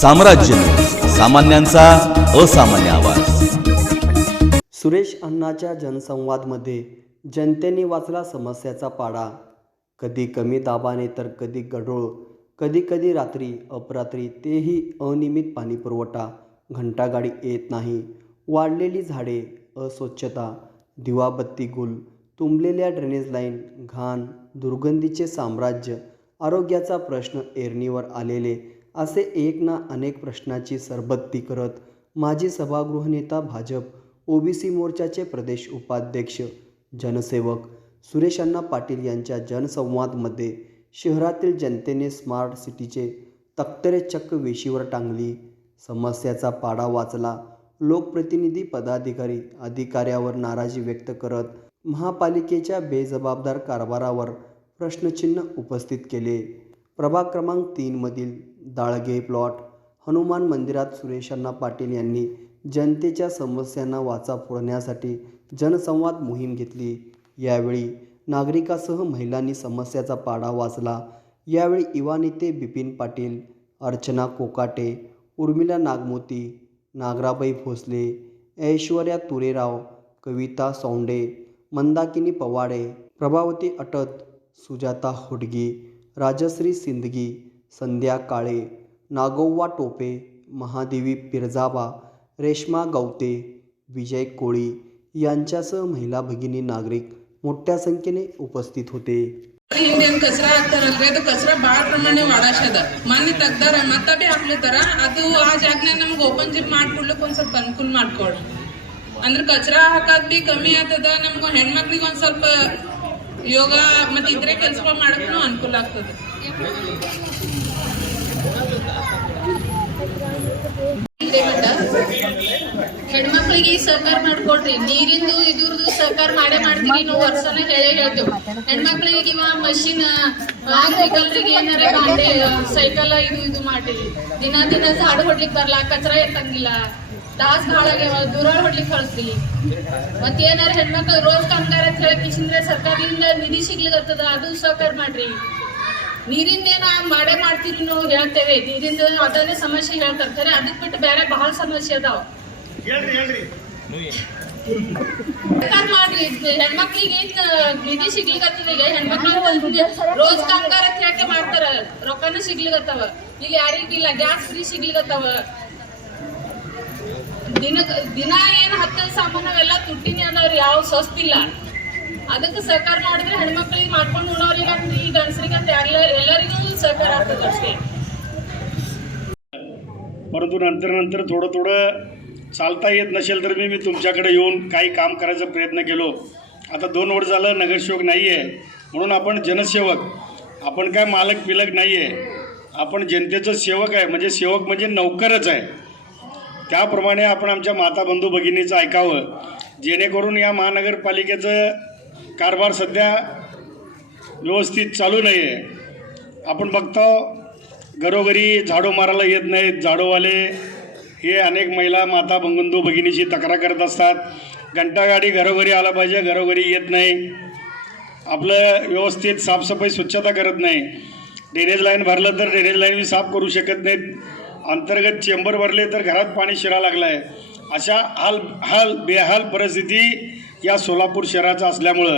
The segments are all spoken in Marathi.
साम्राज्य, सामान्यांचा असामान्य आवाज. सुरेश अण्णांच्या जनसंवादमध्ये जनतेने वाचला समस्याचा पाडा. कधी कमी दाबाने तर कधी गढूळ, कधी कधी रात्री अपरात्री, तेही अनियमित पाणीपुरवठा, घंटागाडी येत नाही, वाढलेली झाडे, अस्वच्छता, दिवाबत्ती गुल, तुंबलेल्या ड्रेनेज लाईन, घाण, दुर्गंधीचे साम्राज्य, आरोग्याचा प्रश्न ऐरणीवर आलेले, असे एक ना अनेक प्रश्नाची सरबत्ती करत माजी सभागृहनेता, भाजप ओबीसी मोर्चाचे प्रदेश उपाध्यक्ष, जनसेवक सुरेश अण्णा पाटील यांच्या जनसंवादमध्ये शहरातील जनतेने स्मार्ट सिटीचे तक्तरे चक्क वेशीवर टांगली, समस्याचा पाडा वाचला. लोकप्रतिनिधी, पदाधिकारी, अधिकाऱ्यावर नाराजी व्यक्त करत महापालिकेच्या बेजबाबदार कारभारावर प्रश्नचिन्ह उपस्थित केले. प्रभाग क्रमांक 3 मधील दाळगे प्लॉट हनुमान मंदिरात सुरेश अण्णा पाटील यांनी जनतेच्या समस्यांना वाचा फोडण्यासाठी जनसंवाद मोहीम घेतली. यावेळी नागरिकांसह महिलांनी समस्याचा पाडा वाचला. यावेळी युवा नेते बिपिन पाटील, अर्चना कोकाटे, उर्मिला नागमोती, नागराबाई भोसले, ऐश्वर्या तुरेराव, कविता सौंडे, मंदाकिनी पवाडे, प्रभावती अटत, सुजाता होडगी, राजश्री सिंदगी, संध्या काळे, नागोव्वा टोपे, महादेवी पिरजाबा, रेश्मा गवते, विजय कोळी यांच्यासह महिला भगिनी, नागरिक मोठ्या संख्येने उपस्थित होते. ಹಿಂದೇನು ಕಸರ ಹಾಕ್ತಾರಲ್ರಿ, ಅದು ಕಸರ ಭಾಳ ಪ್ರಮಾಣ ವಾಡಾಶದ ಮನೆ ತೆಗ್ದಾರ ಮತ್ತೆ ಬಿ ಹಾಕ್ಲತ್ತಾರ. ಅದು ಆ ಜಾಗನಾಗ ನಮ್ಗೆ ಓಪನ್ ಜಿಮ್ ಮಾಡ್ಕೊಡ್ಲಿಕ್ಕೆ ಒಂದ್ ಸ್ವಲ್ಪ ಅನುಕೂಲ ಮಾಡ್ಕೊಡ್ರಿ. ಅಂದ್ರೆ ಕಸರ ಹಾಕೋದ್ ಬಿ ಕಮ್ಮಿ ಆಗ್ತದ, ನಮ್ಗೆ ಹೆಣ್ಮಕ್ಳಿಗೆ ಒಂದ್ ಸ್ವಲ್ಪ ಯೋಗ ಮತ್ತೆ ಇದ್ರೆ ಕೆಲಸ ಮಾಡಕ್ಕೂ ಅನುಕೂಲ ಆಗ್ತದೆ. ಹೆಣ್ಮಕ್ಳಿಗೆ ಸಹಕಾರ ಮಾಡ್ಕೊಡ್ರಿ. ನೀರಿಂದು ಇದ್ರದ್ದು ಸಹಕಾರ ಮಾಡ್ತೀವಿ ನಾವು, ವರ್ಷನ ಹೇಳ್ತೇವೆ. ಹೆಣ್ಮಕ್ಳಿಗೆ ಇವ ಮಷಿನ್ ವೆಹಿಕಲ್ರಿಗೆ ಏನಾರ ಬಾಂಡೆ ಸೈಕಲ್ ಇದು ಮಾಡಿರಿ. ದಿನ ಝಾಡು ಹೊಡ್ಲಿಕ್ಕೆ ಬರ್ಲಾ, ಕಚರ ಎತ್ತಂಗಿಲ್ಲ, ದಾಸ್ ಭಾಳ ಆಗ್ಯಾವ, ದೂರ ಹೊಡ್ಲಿಕ್ಕೆ ಕಳಿಸ್ತೀವಿ. ಮತ್ತೇನಾರ ಹೆಣ್ಮಕ್ಳು ರೋಜ್ ಕಾಮಗಾರ ಅಂತ ಹೇಳಕಿಸಿಂದ್ರೆ ಸರ್ಕಾರದಿಂದ ನಿಧಿ ಸಿಗ್ಲಿಕ್ಕತ್ತದ, ಅದು ಸಹಕಾರ ಮಾಡ್ರಿ. ನೀರಿಂದೇನ ಮಾಡೇ ಮಾಡ್ತೀರಿ ನಾವು ಹೇಳ್ತೇವೆ. ನೀರಿಂದ ಅದನ್ನೇ ಸಮಸ್ಯೆ ಹೇಳ್ತಾರೆ ಖರೆ, ಅದಕ್ಕೆ ಬಿಟ್ಟು ಬೇರೆ ಬಹಳ ಸಮಸ್ಯೆ ಅದಾವ. ಮಾಡ್ರಿ, ಹೆಣ್ಮಕ್ಳಿಗೆ ನಿಧಿ ಸಿಗ್ಲಿಕ್ಕತ್ತದ. ಈಗ ಹೆಣ್ಮಕ್ಳಿಗೆ ರೋಜ್ ಕಾಮಗಾರ ಅಂತ ಹೇಳಕ್ಕೆ ಮಾಡ್ತಾರ, ರೊಕ್ಕನ ಸಿಗ್ಲಿಕ್ಕತ್ತವ. ಇಲ್ಲಿ ಯಾರಿಗಿಲ್ಲ, ಗ್ಯಾಸ್ ಫ್ರೀ ಸಿಗ್ಲಿಕ್ಕತ್ತವ. ದಿನ ಏನ್ ಹತ್ತು ಸಾಮಾನವೆಲ್ಲ ತುಟ್ಟಿನಿ ಅದಾವ್ರಿ, ಯಾವ ಸ್ವಸ್ತಿಲ್ಲ. ಅದಕ್ಕೆ ಸಹಕಾರ ಮಾಡಿದ್ರೆ ಹೆಣ್ಮಕ್ಳಿಗೆ ಮಾಡ್ಕೊಂಡು ಉಣೋರಿಗಂತ ಈ ಗಂಡಸರಿಗಂತ ಎಲ್ಲರಿಗೂ सहकार ಆಗ್ತದೆ ಅಷ್ಟೇ. परंतु नंतर थोडं चालता येत नसेल तर मी तुमच्याकडे येऊन काही काम करायचा प्रयत्न केलो. आता 2 वर्ष झालं नगरसेवक नाही आहे, म्हणून आपण जनसेवक, आपण काय मालक पिलक नाही आहे, आपण जनतेचं सेवक आहे. म्हणजे सेवक म्हणजे नौकरच आहे. त्याप्रमाणे आपण आमच्या माता बंधू भगिनीचं ऐकावं, जेणेकरून या महानगरपालिकेचं कारभार सध्या व्यवस्थित चालू नाही आहे. आपण बघतो घरोघरी झाडू मारायला येत नाहीत. झाडूवाले हे अनेक महिला माता बंधू भगिनीची तक्रार करत असतात. घंटागाडी घरोघरी आला पाहिजे, घरोघरी येत नाही. आपलं व्यवस्थित साफसफाई स्वच्छता करत नाही. ड्रेनेज लाईन भरलं तर ड्रेनेज लाईन बी साफ करू शकत नाहीत. अंतर्गत चेंबर भरले तर घरात पाणी शिरायला लागलं आहे. अशा बेहाल परिस्थिती या सोलापूर शहराचं असल्यामुळं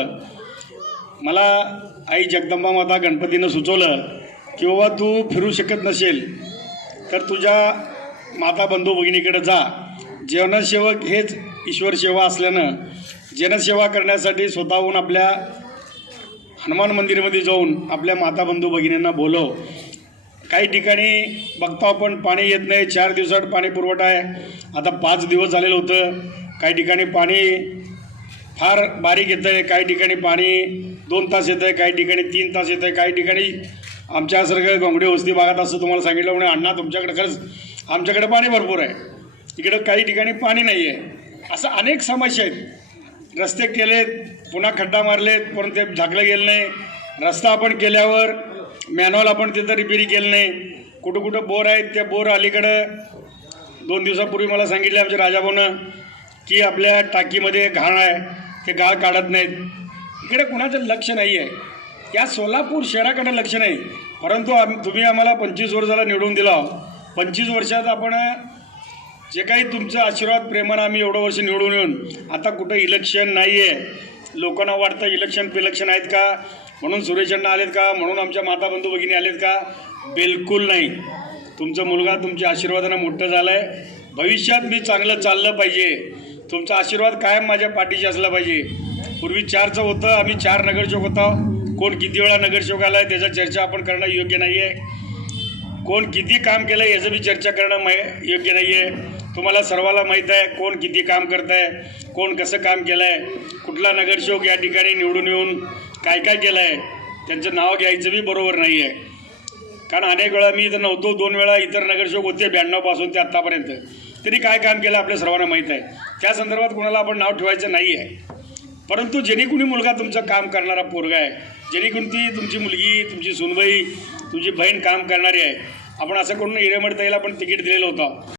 मला आई जगदंबा माता गणपतीनं सुचवलं की बाबा तू फिरू शकत नसेल तर तुझ्या माता बंधू भगिनीकडे जा. जनसेवक हेच ईश्वर सेवा असल्यानं जनसेवा करण्यासाठी स्वतःहून आपल्या हनुमान मंदिरामध्ये जाऊन आपल्या माता बंधू भगिनींना बोलव. काही ठिकाणी बघतो आपण पाणी येत नाही, 4 दिवसात पाणी पुरवठा आहे. आता 5 दिवस झालेलं होतं. काही ठिकाणी पाणी फार बारीक येतं आहे, काही ठिकाणी पाणी 2 तास येतं आहे, काही ठिकाणी 3 तास येतं आहे, काही ठिकाणी आमच्यासारखं गोंगडे वस्ती भागात असं तुम्हाला सांगितलं म्हणजे अण्णा तुमच्याकडे खरंच आमच्याकडे पाणी भरपूर आहे, इकडं काही ठिकाणी पाणी नाही आहे. असं अनेक समस्या आहेत. रस्ते केलेत, पुन्हा खड्डा मारलेत, पण ते झाकलं गेलं नाही. रस्ता आपण केल्यावर मॅन्युअल आपण तिथं रिपेरी केलं नाही. कुठं बोर आहेत, त्या बोर अलीकडं 2 दिवसापूर्वी मला सांगितले आमच्या राजाभाऊनं की आपल्या टाकीमध्ये घाण आहे, ते गाळ काढत नाहीत. इकडे कुणाचं लक्ष नाही आहे. या सोलापूर शहराकडे लक्ष नाही. परंतु तुम्ही आम्हाला 25 वर्ष झाला निवडून दिला. 25 वर्षात आपण जे काही तुमचं आशीर्वाद प्रेमानं आम्ही एवढं वर्ष निवडून येऊन आता कुठं इलेक्शन नाही आहे, लोकांना वाटतं इलेक्शन आहेत का म्हणून सुरेशांना आलेत का, म्हणून आमच्या माता बंधू भगिनी आलेत का, बिलकुल नाही. तुमचा मुलगा तुमच्या आशीर्वादानं मोठं झालं आहे. भविष्यात मी चांगलं चाललं पाहिजे, तुमचा आशीर्वाद कायम माझ्या पाठीशी असला पाहिजे. पूर्वी 4चं होतं, आम्ही 4 नगरसेवक होतो. कोण किती वेळा नगरसेवक आला आहे त्याचा चर्चा आपण करणं योग्य नाही आहे. कोण किती काम केलं याचं बी चर्चा करणं योग्य नाही आहे. तुम्हाला सर्वाला माहीत आहे कोण किती काम करत आहे, कोण कसं काम केलं आहे, कुठला नगरसेवक या ठिकाणी निवडून येऊन काय काय केलं आहे त्यांचं नाव घ्यायचं बी बरोबर नाही आहे. कारण अनेक वेळा मी इथं नव्हतो, 2 वेळा इतर नगरसेवक होते 92 पासून ते आत्तापर्यंत, तरी काय काम केलं आपल्या सर्वांना माहीत आहे. त्या संदर्भात कोणाला आपण नाव ठेवायचं नाही आहे. परंतु जेणे कुणी मुलगा तुमचं काम करणारा पोरगा आहे, जेणे कोणती तुमची मुलगी, तुमची सुनबाई, तुमची बहीण काम करणारी आहे, आपण असं करून हिरेमठ ताईला आपण तिकीट दिलेलं होतं.